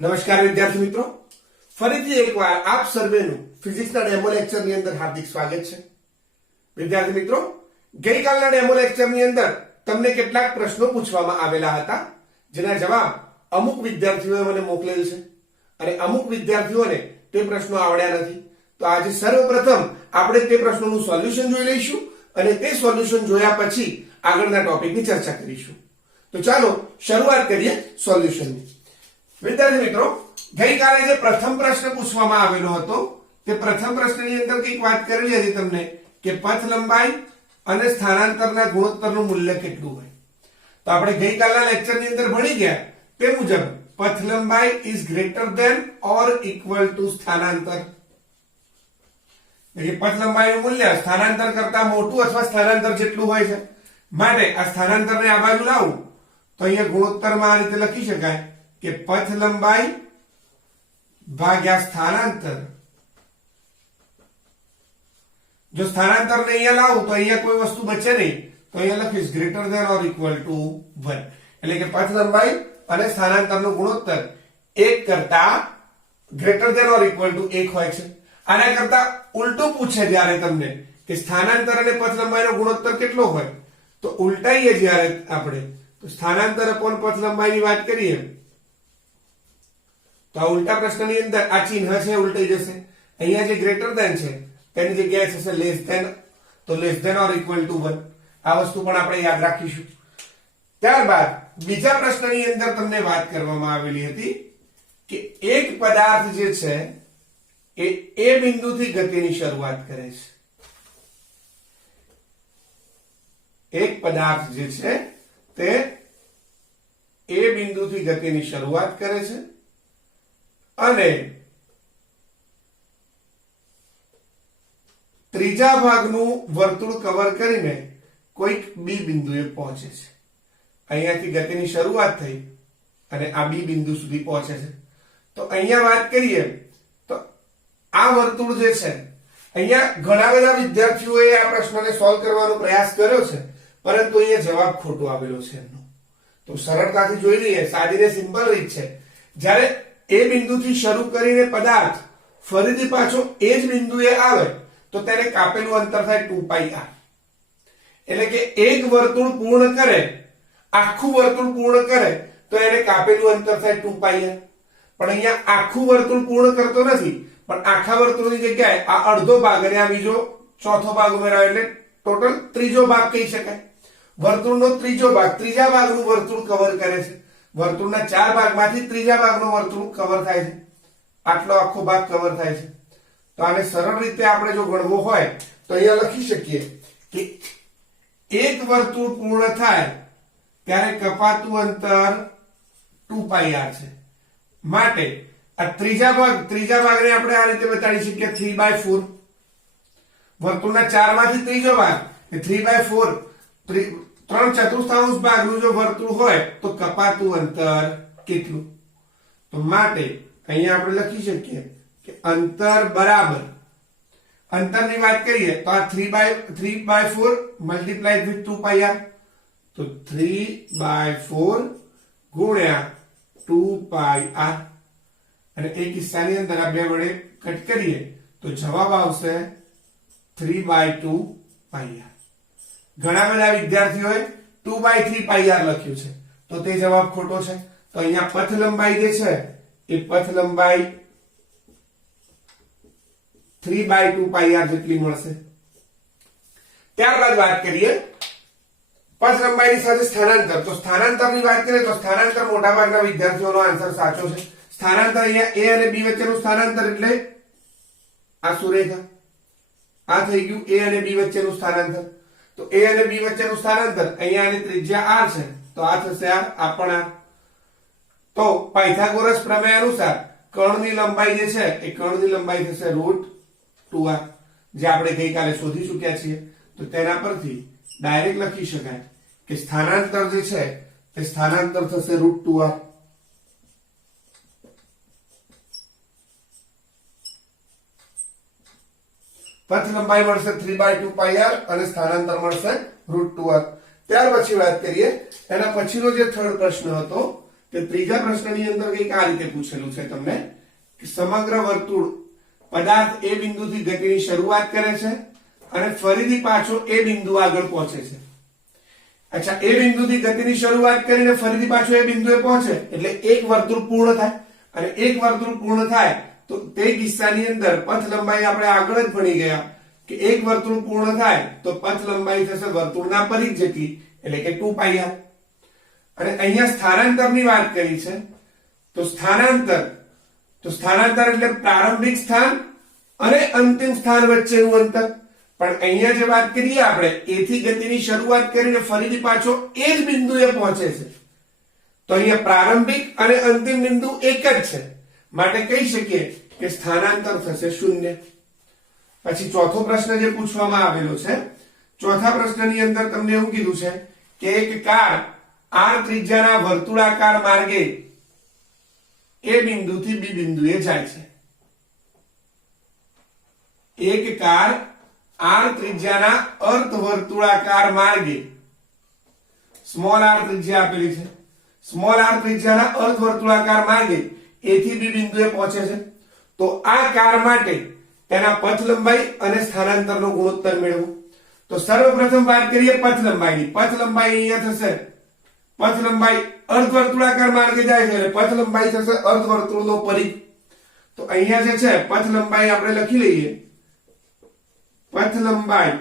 નમસ્કાર વિદ્યાર્થી મિત્રો, ફરીથી એકવાર આપ સર્વેનું ફિઝિક્સના ડેમો લેક્ચરની અંદર હાર્દિક સ્વાગત છે. વિદ્યાર્થી મિત્રો, ગઈકાલના ડેમો લેક્ચરની અંદર તમને કેટલાક પ્રશ્નો પૂછવામાં આવેલા હતા, જેના જવાબ અમુક વિદ્યાર્થીઓએ મને મોકલેલ છે અને અમુક વિદ્યાર્થીઓને તે પ્રશ્નો આવડ્યા નથી. તો આજે સર્વપ્રથમ આપણે તે પ્રશ્નોનું સોલ્યુશન જોઈ લઈશું અને તે સોલ્યુશન જોયા પછી આગળના ટોપિકની ચર્ચા કરીશું. તો ચાલો શરૂઆત કરીએ સોલ્યુશનની. વિદ્યાર્થી મિત્રો, ગઈકાલે જે પ્રથમ પ્રશ્ન પૂછવામાં આવેલો હતો તે પ્રથમ પ્રશ્નની અંદર કંઈક વાત કરેલી હતી તમને કે પથ લંબાઈ અને સ્થાનાંતરના ગુણોત્તરનું મૂલ્ય કેટલું હોય. તો આપણે ગઈકાલના લેક્ચરની અંદર ભણી ગયા તે મુજબ પથ લંબાઈ is greater than or equal to સ્થાનાંતર. એટલે પથ લંબાઈનું મૂલ્ય સ્થાનાંતર કરતા મોટું અથવા સ્થાનાંતર જેટલું હોય છે. માટે આ સ્થાનાંતરને આ બાજુ લાવું તો અહીંયા ગુણોત્તરમાં આ રીતે લખી શકાય કે પથ લંબાઈ ભાગ્યા સ્થાનાંતર. જો સ્થાનાંતરને અહીંયા લાવું તો અહીંયા કોઈ વસ્તુ બચે નહીં, તો અહીંયા લખીશ greater than or equal to 1. એટલે કે પથ લંબાઈ અને સ્થાનાંતરનો ગુણોત્તર 1 કરતા greater than or equal to 1 હોય છે. આના કરતા ઉલટું પૂછે જ્યારે તમને કે સ્થાનાંતર અને પથ લંબાઈનો ગુણોત્તર કેટલો હોય, તો ઉલટાઈએ જ્યારે આપણે તો સ્થાનાંતર અપોન પથ લંબાઈની વાત કરીએ તો આ ઉલટા પ્રશ્નની અંદર આ ચિહ્ન છે ઉલટાઈ જશે. અહીંયા જે ગ્રેટર ધેન છે તેની જગ્યાએ થશે લેસ ધેન, તો less than or equal to 1. આ વસ્તુ પણ આપણે યાદ રાખીશું. ત્યારબાદ બીજા પ્રશ્નની અંદર તમને વાત કરવામાં આવેલી હતી કે એક પદાર્થ જે છે એ બિંદુથી ગતિની શરૂઆત કરે છે. એક પદાર્થ જે છે તે એ બિંદુથી ગતિની શરૂઆત કરે છે અને ત્રીજા ભાગનું વર્તુળ કવર કરીને કોઈક બી બિંદુએ પહોંચે છે. અહીંયાથી ગતિની શરૂઆત થઈ અને આ બી બિંદુ સુધી પહોંચે છે. તો અહીંયા વાત કરીએ તો આ વર્તુળ જે છે, અહીંયા ઘણા બધા વિદ્યાર્થીઓએ આ પ્રશ્નને સોલ્વ કરવાનો પ્રયાસ કર્યો છે, પરંતુ અહીંયા જવાબ ખોટો આવેલો છે એમનો. તો સરળતાથી જોઈ લઈએ. સાદી ને સિમ્પલ રીત છે. જ્યારે એ બિંદુથી શરૂ કરીને પદાર્થ ફરીથી પાછો એ જ બિંદુએ આવે તો તેને કાપેલું અંતર થાય 2πr. એટલે કે એક વર્તુળ પૂર્ણ કરે, આખું વર્તુળ પૂર્ણ કરે તો એને કાપેલું અંતર થાય 2πr. પણ અહીંયા આખું વર્તુળ પૂર્ણ કરતો નથી, પણ આખા વર્તુળની જગ્યાએ આ અડધો ભાગ અને આ બીજો ચોથો ભાગ ઉમેરાય એટલે ટોટલ ત્રીજો ભાગ કહી શકાય. વર્તુળનો ત્રીજો ભાગ, ત્રીજા ભાગનું વર્તુળ કવર કરે છે. વર્તુળના 4 ભાગમાંથી ત્રીજા ભાગનો વર્તુળ કવર થાય છે. આટલો આખો ભાગ કવર થાય છે. તો આને સરળ રીતે આપણે જો ગણવો હોય તો અહીંયા લખી શકીએ કે એક વર્તુળ પૂર્ણ થાય ત્યારે કપાતું અંતર 2πr છે. માટે આ ત્રીજા ભાગને આપણે આ રીતે બતાડી શકીએ 3/4. વર્તુળના 4 માંથી ત્રીજો ભાગ એ 3/4, 3/4 ભાગનું જો વર્તુળ હોય તો કપાતું અંતર કેટલું? તો માટે અહીંયા આપણે લખી શકીએ કે અંતર બરાબર, અંતરની વાત કરીએ તો આ 3/4 મલ્ટીપ્લાઈડ વિથ 2πr, તો 3/4 ગુણ્યા 2πr. અને એ કિસ્સાની અંદર આ બે વડે કટ કરીએ તો જવાબ આવશે 3/2πr. ઘણા બધા વિદ્યાર્થીઓએ 2/3πr લખ્યું છે, તો તે જવાબ ખોટો છે. તો અહીંયા પથ લંબાઈ જે છે એ પથ લંબાઈ 3/2πr જેટલી મળશે. ત્યારબાદ વાત કરીએ પથ લંબાઈની સાથે સ્થાનાંતર. તો સ્થાનાંતરની વાત કરીએ તો સ્થાનાંતર મોટાભાગના વિદ્યાર્થીઓનો આન્સર સાચો છે. સ્થાનાંતર અહીંયા a અને b વચ્ચેનું સ્થાનાંતર એટલે આ સુરેખા, આ થઈ ગયું a અને b વચ્ચેનું સ્થાનાંતર. તો a અને b વચ્ચેનું સ્થાનાંતર અહીંયા આની ત્રિજ્યા r છે, તો આ થશે આ પણ r. તો પાયથાગોરસ પ્રમેય અનુસાર કર્ણની લંબાઈ જે છે એ કર્ણની લંબાઈ થશે √2r, જે આપણે ગઈકાલે શોધી ચૂક્યા છીએ. તો તેના પરથી ડાયરેક્ટ લખી શકાય કે સ્થાનાંતર જે છે તે સ્થાનાંતર થશે √2r. પથ લંબાઈ મળશે 3/2πr અને સ્થાનાંતર મળશે √2r. ત્યાર પછી વાત કરીએ એના પછીનો જે થર્ડ પ્રશ્ન હતો કે ત્રીજા પ્રશ્નની અંદર કંઈક આ રીતે પૂછેલું છે તમને કે સમગ્ર વર્તુળ પદાર્થ એ બિંદુથી ગતિની શરૂઆત કરે છે અને ફરીથી પાછો એ બિંદુ આગળ પહોંચે છે. અચ્છા, એ બિંદુથી ગતિની શરૂઆત કરીને ફરીથી પાછો એ બિંદુએ પહોંચે એટલે એક વર્તુળ પૂર્ણ થાય, અને એક વર્તુળ પૂર્ણ થાય તો તે કિસ્સાની અંદર પથ લંબાઈ આપણે આગળ જ ભણી ગયા કે એક વર્તુળ પૂર્ણ થાય તો પથ લંબાઈ થશે વર્તુળના પરિઘ જેટલી એટલે કે 2πr. અને અહીંયા સ્થાનાંતરની વાત કરી છે તો સ્થાનાંતર એટલે પ્રારંભિક સ્થાન અને અંતિમ સ્થાન વચ્ચેનું અંતર. પણ અહીંયા જે વાત કરીએ આપણે એથી ગતિની શરૂઆત કરીને ફરીથી પાછો એ જ બિંદુએ પહોંચે છે તો અહીંયા પ્રારંભિક અને અંતિમ બિંદુ એક જ છે, માટે કહી શકીએ કે સ્થાનાંતર થશે 0. પછી ચોથો પ્રશ્ન જે પૂછવામાં આવેલો છે, ચોથા પ્રશ્નની અંદર તમને એવું કીધું છે કે એક કાર r ત્રિજ્યાના વર્તુળાકાર માર્ગે એ બિંદુથી બી બિંદુએ જાય છે. એક કાર r ત્રિજ્યાના અર્ધવર્તુળાકાર માર્ગે, સ્મોલ r ત્રિજ્યા આપેલી છે, સ્મોલ r ત્રિજ્યાના અર્ધવર્તુળાકાર માર્ગે એથી બી બિંદુએ પહોંચે છે. તો આ કાર માટે તેના પથ લંબાઈ અને સ્થાનાંતરનો ગુણોત્તર મેળવો. તો સર્વપ્રથમ વાત કરીએ પથ લંબાઈની. પથ લંબાઈ અહીંયા થશે, પથ લંબાઈ અર્ધવર્તુળાકાર માર્ગે જાય છે એટલે પથ લંબાઈ થશે અર્ધવર્તુળનો પરિઘ. તો અહીંયા જે છે પથ લંબાઈ આપણે લખી લઈએ. પથ લંબાઈ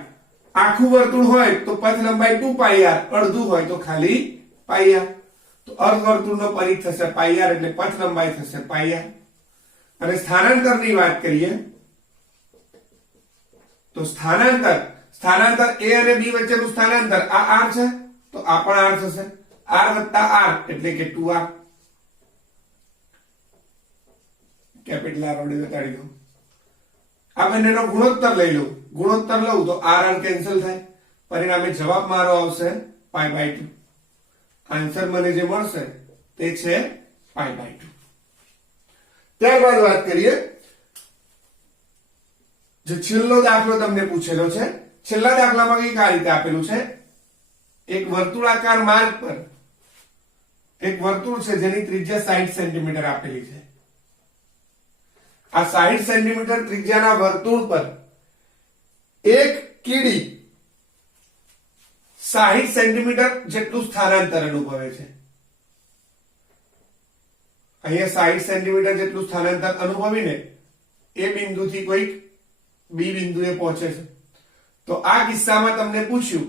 આખું વર્તુળ હોય તો પથ લંબાઈ 2πr, અડધું હોય તો ખાલી πr. તો અર્ધવર્તુળનો પરિઘ થશે πr એટલે પથ લંબાઈ થશે πr. અને સ્થાનાંતરની વાત કરીએ તો સ્થાનાંતર a અને b વચ્ચેનું સ્થાનાંતર આ r છે તો આ પણ r થશે, r વત્તા r એટલે કે 2r. કેપિટલ r વડે ઘટાડી દો. આ બંનેનો ગુણોત્તર લઈ લો. ગુણોત્તર લઉં તો r કેન્સલ થાય, પરિણામે જવાબ મારો આવશે π/2. આન્સર મને જે મળશે તે છે π/2. ત્યારબાદ વાત કરીએ જે છેલ્લો દાખલો તમને પૂછેલો છે. છેલ્લા દાખલામાં કંઈક આ રીતે આપેલું છે, એક વર્તુળાકાર માર્ગ પર એક વર્તુળ છે જેની ત્રિજ્યા 60 સેન્ટીમીટર આપેલી છે. આ 60 સેન્ટીમીટર ત્રિજ્યાના વર્તુળ પર એક કીડી 60 સેન્ટીમીટર જેટલું સ્થાનાંતર અનુભવે છે. અહીંયા 60 સેન્ટીમીટર જેટલું સ્થાનાંતર અનુભવીને એ બિંદુથી કોઈક બી બિંદુએ પહોંચે છે. તો આ કિસ્સામાં તમને પૂછ્યું,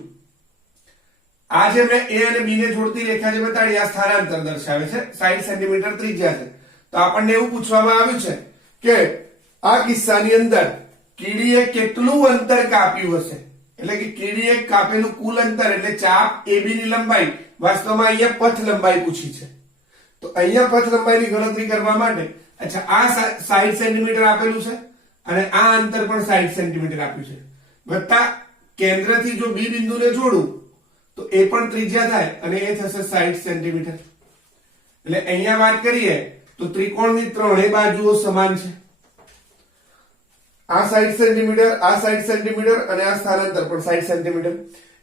આ જે મેં એ અને બી ને જોડતી રેખા જે બતાડી આ સ્થાનાંતર દર્શાવે છે, 60 સેન્ટીમીટર ત્રિજ્યા છે. તો આપણને એવું પૂછવામાં આવ્યું છે કે આ કિસ્સાની અંદર કીડીએ કેટલું અંતર કાપ્યું હશે, એટલે કે કીડીએ કાપેલું કુલ અંતર એટલે ચાપ AB ની લંબાઈ. વાસ્તવમાં અહીંયા પથ લંબાઈ પૂછી છે તો અહીંયા પથ લંબાઈની ગણતરી કરવા માટે અચ્છા આ 60 સેન્ટીમીટર આપેલું છે અને આ અંતર પણ 60 સેન્ટીમીટર આપ્યું છે, વત્તા કેન્દ્રથી જો બી બિંદુને જોડું તો એ પણ ત્રિજ્યા થાય અને એ થશે 60 સેન્ટીમીટર. એટલે અહીંયા વાત કરીએ તો ત્રિકોણની ત્રણેય બાજુઓ સમાન છે. આ 60 સેન્ટીમીટર, આ 60 સેન્ટીમીટર અને આ સ્થાનાંતર પણ 60 સેન્ટીમીટર.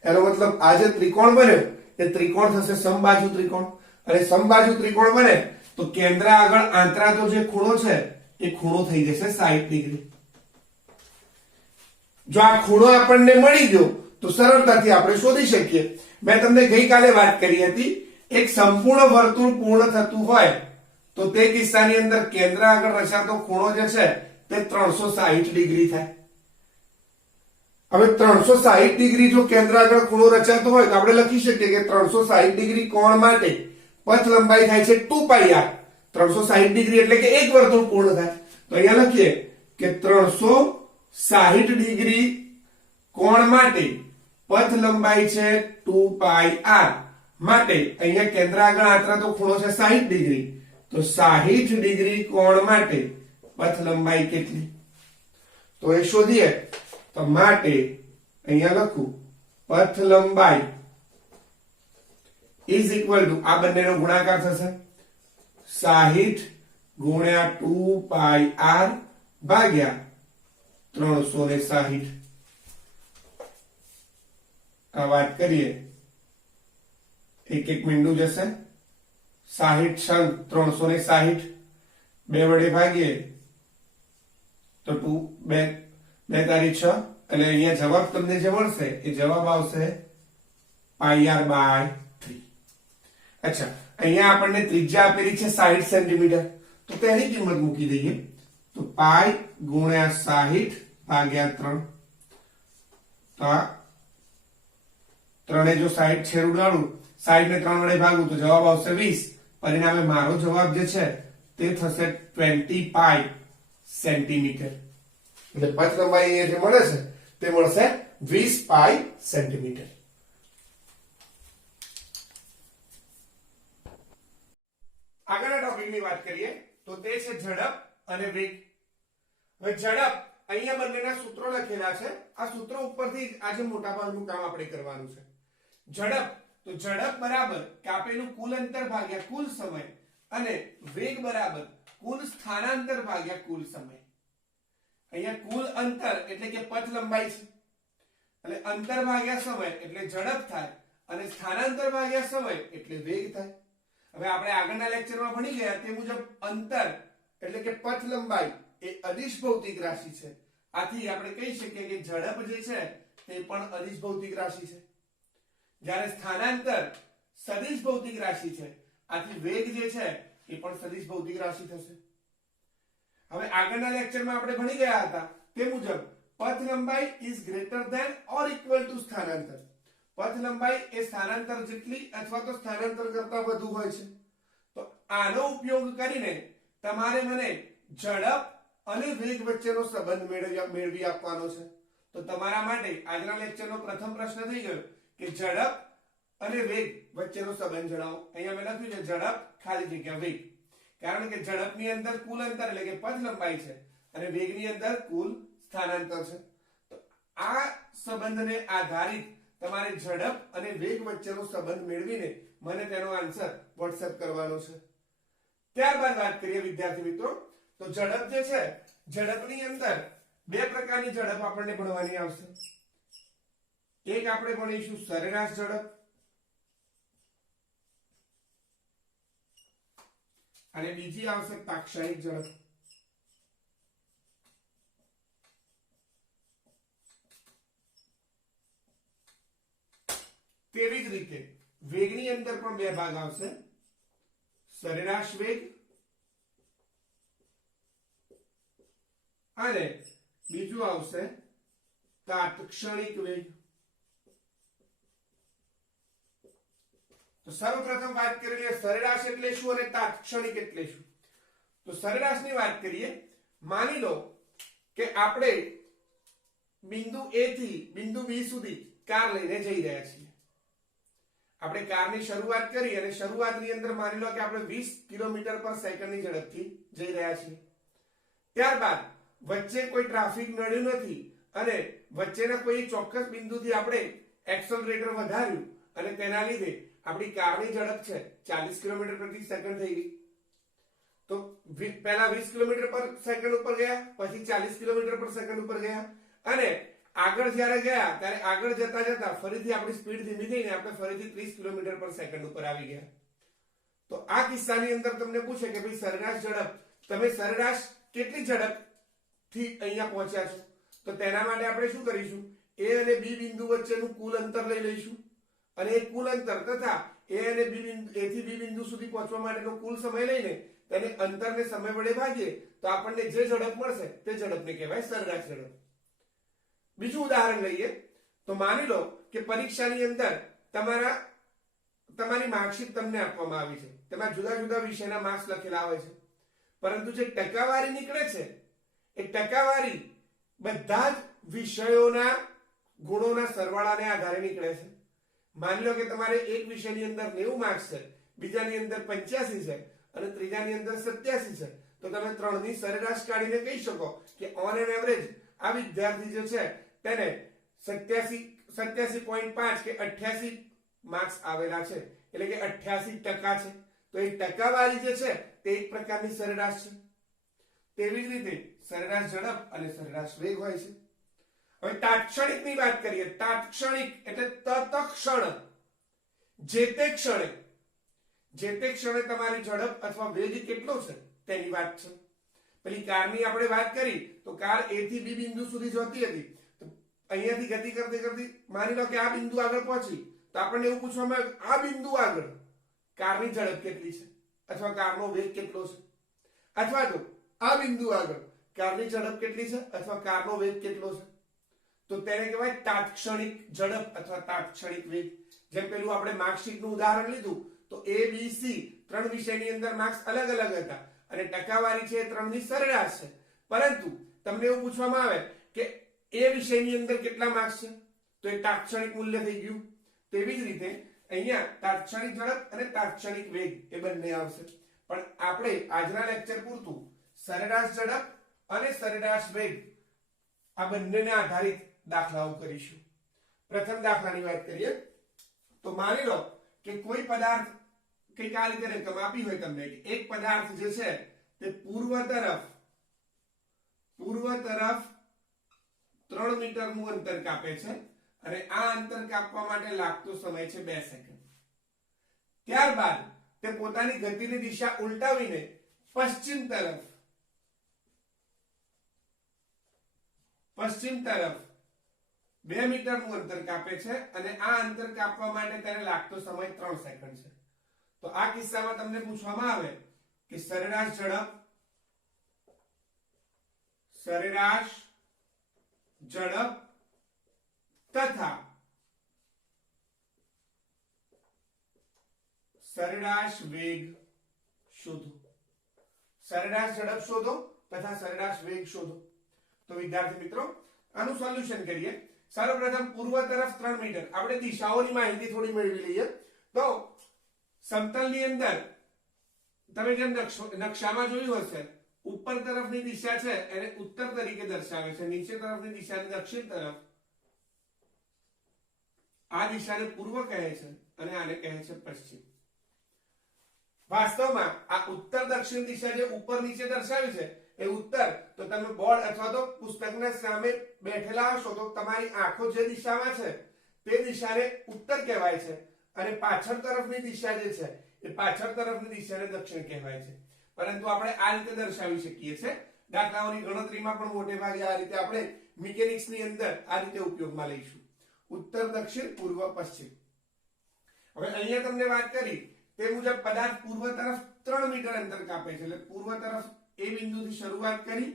એનો મતલબ આ જે ત્રિકોણ બન્યો એ ત્રિકોણ થશે સમબાજુ ત્રિકોણ. અને સમબાજુ ત્રિકોણ બને તો કેન્દ્ર આગળ આંતરાતો જે ખૂણો છે એ ખૂણો થઈ જશે 60 ડિગ્રી. જો આ ખૂણો આપણને મળી ગયો તો સરળતાથી આપણે શોધી શકીએ. મેં તમને ગઈકાલે વાત કરી હતી, એક સંપૂર્ણ વર્તુળ પૂર્ણ થતું હોય તો તે કિસ્સાની અંદર કેન્દ્ર આગળ રચાતો ખૂણો જે છે તે 360 ડિગ્રી થાય. હવે 360 ડિગ્રી જો કેન્દ્ર આગળ ખૂણો રચાતો હોય તો આપણે લખી શકીએ કે 360 ડિગ્રી કોણ માટે પથ લંબાઈ થાય છે 2πr. 360 ડિગ્રી એટલે કે એક વર્તુળ પૂર્ણ થાય. તો અહીંયા લખીએ કે 360 ડિગ્રી કોણ માટે પથ લંબાઈ છે 2πr. માટે અહીંયા કેન્દ્ર આગળ આંતરાતો ખૂણો છે 60 ડિગ્રી. તો 60 ડિગ્રી કોણ માટે પથ લંબાઈ કેટલી? તો એ શોધીએ તો માટે અહીંયા લખું પથ લંબાઈ ઇઝ ઇક્વલ ટુ આ બંનેનો ગુણાકાર થશે 60 ગુણ્યા 2πr ભાગ્યા 360. આ વાત કરીએ એક એક મીંડું જશે 60 છંગ 360 2 વડે ભાગીએ તો 2 તારી 6 એટલે અહીંયા જવાબ તમને જે મળશે એ જવાબ આવશે πr/3. અચ્છા, અહીંયા આપણને ત્રિજ્યા આપેલી છે 60 સેન્ટીમીટર, તો તેની કિંમત મૂકી દઈએ તો પાઈ ગુણ્યા 60 ભાગ્યા 3. તો આ 3 જો 60 છેડ ઉડાડું, 60 ને 3 વડે ભાગું તો જવાબ આવશે 20. પરિણામે મારો જવાબ જે છે તે થશે 20 પાઈ સેન્ટીમીટર. એટલે પથ લંબાઈ અહીંયા જે મળે છે તે મળશે 20 પાઈ સેન્ટીમીટર. આગળના ટોપિકની વાત કરીએ તો તે છે ઝડપ અને વેગ. હવે ઝડપ, અહીંયા બંનેના સૂત્રો લખેલા છે. આ સૂત્રો ઉપરથી આજે મોટા ભાગનું કામ આપણે કરવાનું છે. ઝડપ, તો ઝડપ બરાબર કાપેલું કુલ અંતર ભાગ્યા કુલ સમય અને વેગ બરાબર કુલ સ્થાનાંતર ભાગ્યા કુલ સમય. અહીંયા કુલ અંતર એટલે કે પથ લંબાઈ છે, એટલે અંતર ભાગ્યા સમય એટલે ઝડપ થાય અને સ્થાનાંતર ભાગ્યા સમય એટલે વેગ થાય. હવે આપણે આગળના લેક્ચરમાં ભણી ગયા તે મુજબ અંતર એટલે કે પથ લંબાઈ એ અદિશ ભૌતિક રાશિ છે. આથી આપણે કહી શકીએ કે ઝડપ જે છે તે પણ અદિશ ભૌતિક રાશિ છે, જ્યારે સ્થાનાંતર સદિશ ભૌતિક રાશિ છે. આથી વેગ જે છે એ પણ સદિશ ભૌતિક રાશિ થશે. હવે આગળના લેક્ચરમાં આપણે ભણી ગયા હતા તે મુજબ પથ લંબાઈ is greater than or equal to સ્થાનાંતર. પથ લંબાઈ એ સ્થાનાંતર જેટલી અથવા તો સ્થાનાંતર કરતા વધુ હોય છે. તો આનો ઉપયોગ કરીને તમારે મને ઝડપ અને વેગ વચ્ચેનો સંબંધ મેળવી આપવાનો છે. તો તમારા માટે આજના લેક્ચરનો પ્રથમ પ્રશ્ન થઈ ગયો કે ઝડપ અને વેગ વચ્ચેનો સંબંધ જણાવો. અહીંયા મેં લખ્યું છે ઝડપ ખાલી જગ્યા વેગ, કારણ કે ઝડપની અંદર કુલ અંતર એટલે કે પથ લંબાઈ છે અને વેગની અંદર કુલ સ્થાનાંતર છે. તો આ સંબંધને આધારિત તમારે ઝડપ અને વેગ વચ્ચેનો સંબંધ મેળવીને મને તેનો આન્સર WhatsApp કરવાનો છે. ત્યારબાદ વાત કરીએ વિદ્યાર્થી મિત્રો, તો ઝડપ જે છે, ઝડપની અંદર બે પ્રકારની ઝડપ આપણને ભણવાની આવશે. એક આપણે ભણીશું સરેરાશ ઝડપ અને બીજી આવશે તાત્ક્ષણિક ઝડપ. તેવી જ રીતે વેગની અંદર પણ બે ભાગ આવશે, સરેરાશ વેગ અને બીજું આવશે તાત્ક્ષણિક વેગ. તો સર્વપ્રથમ વાત કરીએ સરેરાશ એટલે શું અને તાત્ક્ષણિક એટલે શું. તો સરેરાશની વાત કરીએ, માની લો કે આપણે બિંદુ A થી બિંદુ B સુધી કાર લઈને જઈ રહ્યા છીએ. આપણે કારની શરૂઆત કરી અને શરૂઆતની અંદર માની લો કે આપણે 20 કિલોમીટર પર સેકન્ડની ઝડપથી જઈ રહ્યા છીએ. ત્યારબાદ વચ્ચે કોઈ ટ્રાફિક નડ્યું નથી અને વચ્ચેના કોઈ ચોક્કસ બિંદુથી આપણે એક્સલરેટર વધાર્યું અને તેના લીધે આપણી કારની ઝડપ છે 40 કિલોમીટર પ્રતિ સેકન્ડ થઈ ગઈ. તો પહેલા 20 કિલોમીટર પર સેકન્ડ ઉપર ગયા, પછી 40 કિલોમીટર પર સેકન્ડ ઉપર ગયા અને આગળ જ્યારે ગયા ત્યારે આગળ જતા જતા ફરીથી આપણી સ્પીડ ધીમી થઈને આપણે ફરીથી 30 કિલોમીટર પર સેકન્ડ ઉપર આવી ગયા. તો આ કિસ્સાની અંદર તમને પૂછે કે ભાઈ સરેરાશ ઝડપ, તમે સરેરાશ કેટલી ઝડપથી અહીંયા પહોંચ્યા છો. તો તેના માટે આપણે શું કરીશું, A અને B બિંદુ વચ્ચેનું કુલ અંતર લઈ લઈશું અને એ કુલ અંતર તથા A અને B બિંદુ A થી B બિંદુ સુધી પહોંચવા માટેનો કુલ સમય લઈને તેને અંતરને સમય વડે ભાગીએ તો આપણને જે ઝડપ મળશે તે ઝડપને કહેવાય સરેરાશ ઝડપ. બીજું ઉદાહરણ લઈએ તો માની લો કે પરીક્ષાની અંદર તમારી માર્કશીટ તમને આપવામાં આવી છે, તેમાં જુદા જુદા વિષયના માર્ક્સ લખેલા હોય છે, પરંતુ જે ટકાવારી નીકળે છે એ ટકાવારી બધા જ વિષયોના ગુણોના સરવાળાને આધારે નીકળે છે. માની લો કે તમારે એક વિષયની અંદર 90 માર્ક્સ છે, બીજાની અંદર 85 છે અને ત્રીજાની અંદર 87 છે, તો તમે ત્રણની સરેરાશ કાઢીને કહી શકો કે ઓન એન એવરેજ આ વિદ્યાર્થી જે છે તેને 87.5 કે 88 માર્ક્સ આવેલા છે, એટલે કે 88% છે. તો એ ટકાવારી જે છે તે એક પ્રકારની સરેરાશ છે. તેવી જ રીતે સરેરાશ ઝડપ અને સરેરાશ વેગ હોય છે. હવે તાત્ક્ષણિકની વાત કરીએ. તાત્ક્ષણિક એટલે તત્ક્ષણ, જે તે ક્ષણે જે તે ક્ષણે તમારી ઝડપ અથવા વેગ કેટલો છે તેની વાત છે. પેલી કારની આપણે વાત કરી તો કાર A થી B બિંદુ સુધી જતી હતી, તો અહીંયાથી ગતિ કરતી કરતી માની લો કે આ બિંદુ આગળ પહોંચી, તો આપણને એવું પૂછવામાં આવે આ બિંદુ આગળ કારની ઝડપ કેટલી છે અથવા કારનો વેગ કેટલો છે, અથવા તો આ બિંદુ આગળ કારની ઝડપ કેટલી છે અથવા કારનો વેગ કેટલો છે, તો તેને કહેવાય તાત્ક્ષણિક ઝડપ અથવા તાત્ક્ષણિક વેગ. જેમ પેલું આપણે માર્કશીટ નું ઉદાહરણ લીધું તો A B C ત્રણ વિષયની અંદર માર્ક્સ અલગ અલગ હતા અને ટકાવારી છે એ ત્રણની સરેરાશ છે, પરંતુ તમને એવું પૂછવામાં આવે કે એ વિષયની અંદર કેટલા માર્ક્સ છે, તો એ તાત્ક્ષણિક મૂલ્ય થઈ ગયું. તેવી જ રીતે અહીંયા તાત્ક્ષણિક ઝડપ અને તાત્ક્ષણિક વેગ એ બંને આવશે. પણ આપણે આજના લેક્ચર પૂરતું સરેરાશ ઝડપ અને સરેરાશ વેગ આ બંનેને આધારિત દાખલાઓ કરીશું. પ્રથમ દાખલાની વાત કરીએ તો માની લો કે કોઈ પદાર્થ કંઈક આ રીતે રકમ આપી હોય તમને કે એક પદાર્થ જે છે તે પૂર્વ તરફ 3 મીટરનું અંતર કાપે છે અને આ અંતર કાપવા માટે લાગતો સમય છે 2 સેકન્ડ. ત્યારબાદ તે પોતાની ગતિની દિશા ઉલટાવીને પશ્ચિમ તરફ 2 મીટરનું અંતર કાપે છે અને આ અંતર કાપવા માટે તેને લાગતો સમય 3 સેકન્ડ છે. તો આ કિસ્સામાં તમને પૂછવામાં આવે કે સરેરાશ ઝડપ તથા સરેરાશ વેગ શોધો. સરેરાશ ઝડપ શોધો તથા સરેરાશ વેગ શોધો. તો વિદ્યાર્થી મિત્રો આનું સોલ્યુશન કરીએ. સર્વપ્રથમ પૂર્વ તરફ 3 મીટર, આપણે દિશાઓની માહિતી થોડી મેળવી લઈએ. તો સમતલની અંદર તમે જેમ નકશામાં જોયું હશે ઉપર તરફની દિશા છે એને ઉત્તર તરીકે દર્શાવે છે, નીચે તરફની દિશાને દક્ષિણ તરફ. આ દિશાને પૂર્વ કહે છે અને આને કહે છે પશ્ચિમ. વાસ્તવમાં આ ઉત્તર દક્ષિણ દિશા જે ઉપર નીચે દર્શાવી છે એ ઉત્તર, તો તમે બોર્ડ અથવા તો પુસ્તકના સામે બેઠેલા હશો તો તમારી આંખો જે દિશામાં છે તે દિશાને ઉત્તર કહેવાય છે અને પાછળ તરફની દિશા જે છે એ પાછળ તરફની દિશાને દક્ષિણ કહેવાય છે. પરંતુ આપણે આ રીતે દર્શાવી શકીએ છીએ. દાખલાઓની ગણતરીમાં પણ મોટે ભાગે આ રીતે આપણે મિકેનિક્સની અંદર આ રીતે ઉપયોગમાં લઈશું. ઉત્તર દક્ષિણ પૂર્વ પશ્ચિમ. હવે અહીંયા તમને વાત કરી તે મુજબ પદાર્થ પૂર્વ તરફ 3 મીટર અંતર કાપે છે, એટલે પૂર્વ તરફ એ બિંદુથી શરૂઆત કરી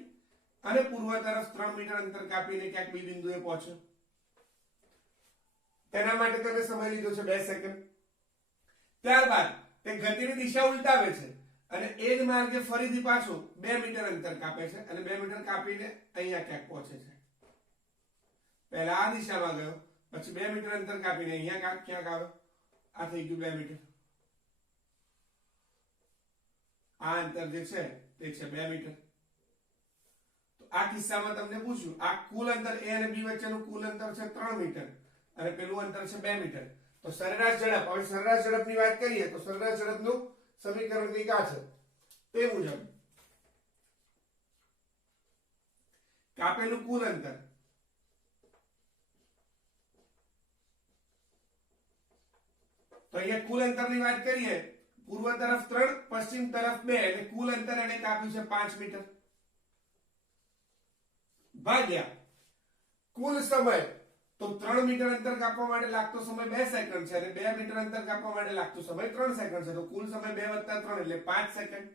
અને પૂર્વ તરફ 3 મીટર અંતર કાપીને ક્યાંક બી બિંદુએ પહોંચ્યો. તેના માટે તેને સમય લીધો છે 2 સેકન્ડ. ત્યારબાદ તે ગતિની દિશા ઉલટાવે છે અને એ જ માર્ગે ફરીથી પાછો 2 મીટર અંતર કાપે છે અને 2 મીટર કાપીને અહીંયા ક્યાંક પહોંચે છે. પહેલા આ દિશામાં ગયો, પછી 2 મીટર અંતર કાપીને અહીંયા ક્યાંક આવ્યો. આ થઈ ગયું 2 મીટર. આ અંતર જે છે તે છે 2 મીટર. તો આ કિસ્સામાં તમને પૂછ્યું આ કુલ અંતર A અને B વચ્ચેનું કુલ અંતર છે 3 મીટર અને પેલું અંતર છે 2 મીટર. તો સરેરાશ ઝડપ, હવે સરેરાશ ઝડપની વાત કરીએ તો સરેરાશ ઝડપનું સમીકરણ કંઈક આ છે. તે મુજબ કાપેલું કુલ અંતર તો અહીંયા કુલ અંતરની વાત કરીએ પૂર્વ તરફ 3 પશ્ચિમ તરફ 2 એટલે કુલ અંતર એને કાપ્યું છે 5 મીટર ભાગ્યા કુલ સમય. તો 3 મીટર અંતર કાપવા માટે લાગતો સમય 2 સેકન્ડ છે અને 2 મીટર અંતર કાપવા માટે લાગતો સમય 3 સેકન્ડ છે. તો કુલ સમય 2 + 3 એટલે 5 સેકન્ડ.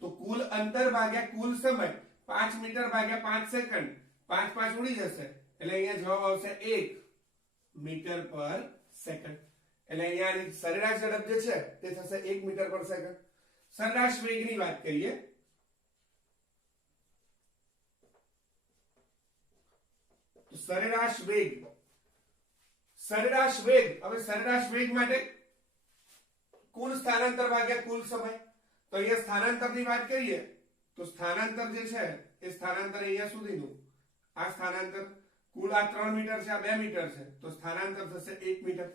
તો કુલ અંતર ભાગ્યા કુલ સમય 5 મીટર ભાગ્યા 5 સેકન્ડ, 5 5 ઉડી જશે એટલે અહીંયા જવાબ આવશે 1 મીટર પર સેકન્ડ. એટલે અહીંયા સરેરાશ ઝડપ જે છે તે થશે 1 મીટર પર સેકન્ડ. સરેરાશ વેગની વાત કરીએ તો સરેરાશ વેગ, હવે સરેરાશ વેગ માટે કુલ સ્થાનાંતર ભાગ્યા કુલ સમય. તો અહીંયા સ્થાનાંતરની વાત કરીએ તો સ્થાનાંતર જે છે એ સ્થાનાંતર અહીંયા સુધીનું, આ સ્થાનાંતર કુલ આ 3 મીટર છે, આ 2 મીટર છે, તો સ્થાનાંતર થશે 1 મીટર.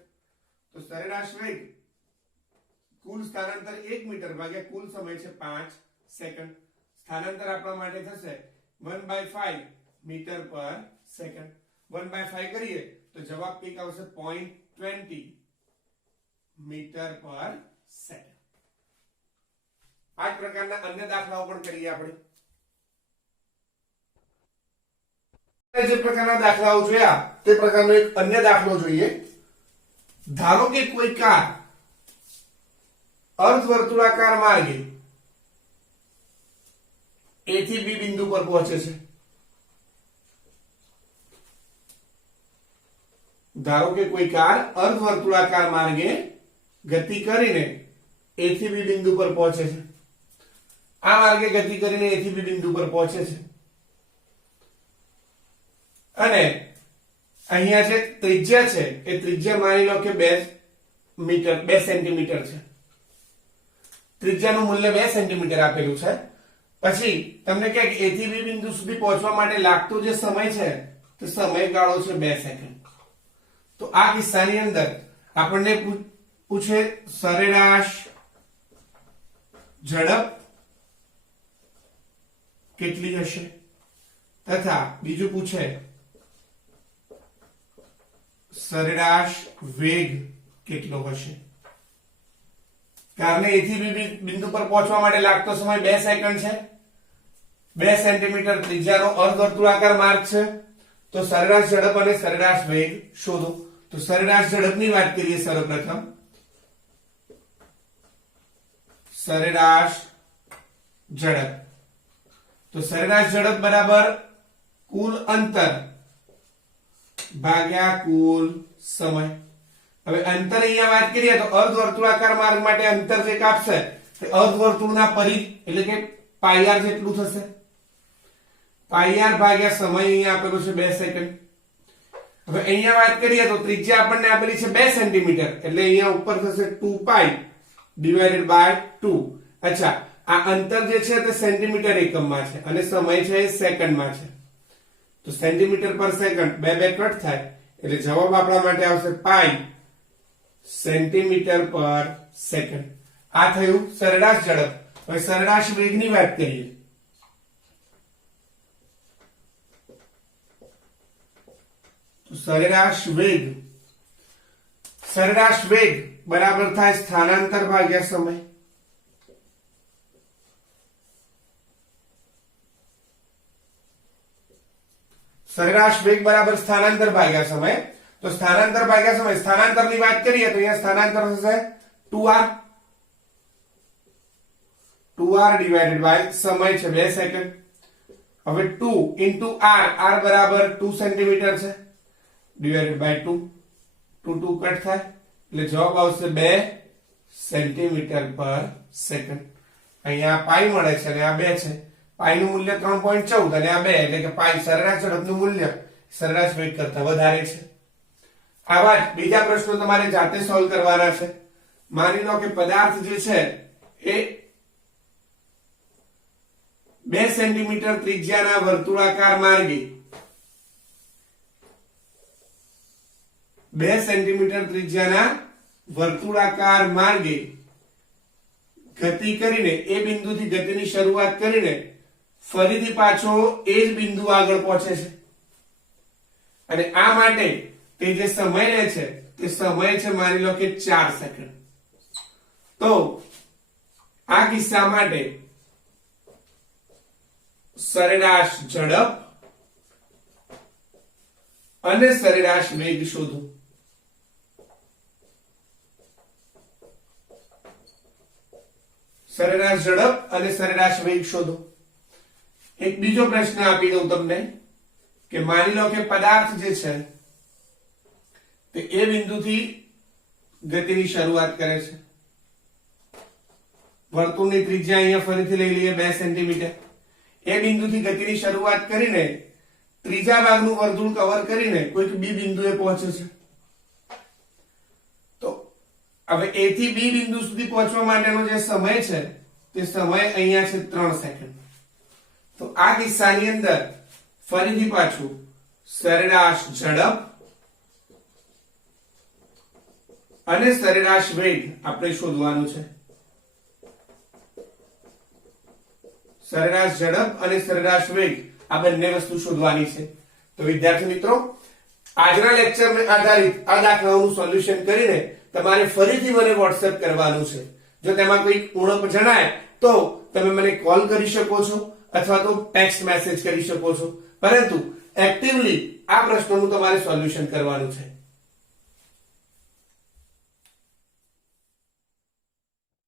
તો સરેરાશ વેગ કુલ સ્થાનાંતર 1 મીટર ભાગ્યા કુલ સમય છે 5 સેકન્ડ. સ્થાનાંતર આપવા માટે થશે 1/5 મીટર પર સેકન્ડ. 1/5 કરીએ તો જવાબ કંઈક આવશે 0.20 મીટર પર સેકન્ડ. આ જ પ્રકારના અન્ય દાખલાઓ પણ કરીએ આપણે. જે પ્રકારના દાખલાઓ જોયા તે પ્રકારનો એક અન્ય દાખલો જોઈએ. ધારો કે કોઈ કાર અર્ધવર્તુળાકાર માર્ગે A થી B બિંદુ પર પહોંચે છે. ધારો કે કોઈ કાર અર્ધવર્તુળાકાર માર્ગે ગતિ કરીને A થી B બિંદુ પર પહોંચે છે. આ માર્ગે ગતિ કરીને A થી B બિંદુ પર પહોંચે છે અને અહીંયા જે ત્રિજ્યા છે એ ત્રિજ્યા માની લો કે 2 સેન્ટીમીટર છે. ત્રિજ્યાનું મૂલ્ય 2 સેન્ટીમીટર આપેલું છે. પછી તમને કહે કે A થી B બિંદુ સુધી પહોંચવા માટે લાગતો જે સમય છે તે સમયગાળો છે 2 સેકન્ડ. તો આ કિસ્સાની અંદર આપણને પૂછે સરેરાશ ઝડપ કેટલી હશે તથા બીજું પૂછે સરેરાશ વેગ કેટલો હશે. કારણે A થી B બિંદુ પર પહોંચવા માટે લાગતો સમય 2 સેકન્ડ છે. 2 સેન્ટીમીટર ત્રિજ્યાનો અર્ધવર્તુળાકાર માર્ગ છે. તો સરેરાશ ઝડપ અને સરેરાશ વેગ શોધો. તો સરેરાશ ઝડપની વાત કરીએ. સર્વપ્રથમ સરેરાશ ઝડપ. તો સરેરાશ ઝડપ બરાબર કુલ અંતર ભાગ્યા કુલ સમય. હવે અંતર અહીંયા વાત કરીએ તો અર્ધવર્તુળાકાર માર્ગ માટે અંતર જે કાપશે તે અર્ધવર્તુળના પરિઘ એટલે કે પાઈ આર જેટલું થશે. પાઈ આર ભાગ્યા સમય અહીંયા આપેલો છે 2 સેકન્ડ. હવે અહીંયા વાત કરીએ તો ત્રિજ્યા આપણને આપેલી છે 2 સેન્ટીમીટર એટલે અહીંયા ઉપર થશે 2 પાઈ ડિવાઇડેડ બાય 2. અચ્છા, આ અંતર જે છે તે સેન્ટીમીટર એકમમાં છે અને સમય છે એ સેકન્ડમાં છે. તો સેન્ટીમીટર પર સેકન્ડ બે કટ થાય એટલે જવાબ આપણા માટે આવશે પાઈ સેન્ટીમીટર પર સેકન્ડ. આ થયું સરેરાશ ઝડપ. હવે સરેરાશ વેગની વાત કરીએ. તો સરેરાશ વેગ બરાબર થાય સ્થાનાંતર ભાગ્યા સમય. સરેરાશ વેગ બરાબર સ્થાનાંતર ભાગ્યા સમય. તો સ્થાનાંતર ભાગ્યા સમય, સ્થાનાંતરની વાત કરીએ તો અહીંયા સ્થાનાંતર થશે 2r ડિવાઇડેડ બાય સમય છે 2 સેકન્ડ. હવે 2 into r બરાબર 2 સેન્ટીમીટર છે ડિવાઇડેડ બાય 2. 2 કટ થાય એટલે જવાબ આવશે 2 સેન્ટીમીટર પર સેકન્ડ. અહીંયા પાઈ મળે છે અને આ 2 છે. પાઈ નું મૂલ્ય 3.14 અને આ 2 એટલે કે પાઈ સરેરાશ ઝડપનું મૂલ્ય સરેરાશ વેગ કરતા વધારે છે. આવા જ બીજા પ્રશ્નો તમારે જાતે સોલ્વ કરવાના છે. માની લો કે પદાર્થ જે છે એ 2 સેન્ટીમીટર ત્રિજ્યાના વર્તુળાકાર માર્ગે 2 સેન્ટીમીટર ત્રિજ્યાના વર્તુળાકાર માર્ગે ગતિ કરીને એ બિંદુથી ગતિની શરૂઆત કરીને ફરીથી પાછો એ જ બિંદુ આગળ પહોંચે છે અને આ માટે તે જે સમય લે છે તે સમય છે માની લો કે 4 સેકન્ડ. તો આ કિસ્સા માટે સરેરાશ ઝડપ અને સરેરાશ વેગ શોધો. સરેરાશ ઝડપ અને સરેરાશ વેગ શોધો. એક બીજો પ્રશ્ન આપી દઉં તમને કે માની લો કે પદાર્થ જે છે તે એ બિંદુથી ગતિની શરૂઆત કરે છે. વર્તુળની ત્રિજ્યા અહીંયા ફરીથી લઈ લઈએ 2 સેન્ટીમીટર. એ બિંદુથી ગતિની શરૂઆત કરીને ત્રીજા ભાગનું વર્તુળ કવર કરીને કોઈક બી બિંદુએ પહોંચે છે. તો હવે A થી B બિંદુ સુધી પહોંચવા માટેનો જે સમય છે તે સમય અહીંયા છે 3 સેકન્ડ. તો આ કિસ્સાની અંદર ફરીથી પાછું સરેરાશ ઝડપ અને સરેરાશ વેગ આપણે શોધવાનું છે. સરેરાશ ઝડપ અને સરેરાશ વેગ આ બંને વસ્તુ શોધવાની છે. તો વિદ્યાર્થી મિત્રો, આજના લેક્ચરને આધારિત આ દાખલાઓનું સોલ્યુશન કરીને તમારે ફરીથી મને વોટ્સએપ કરવાનું છે. જો તેમાં કોઈ ઉણપ જણાય તો તમે મને કોલ કરી શકો છો અથવા તો ટેક્સ્ટ મેસેજ કરી શકો છો, પરંતુ એક્ટિવલી આ પ્રશ્નોનું તમારે સોલ્યુશન કરવાનું છે.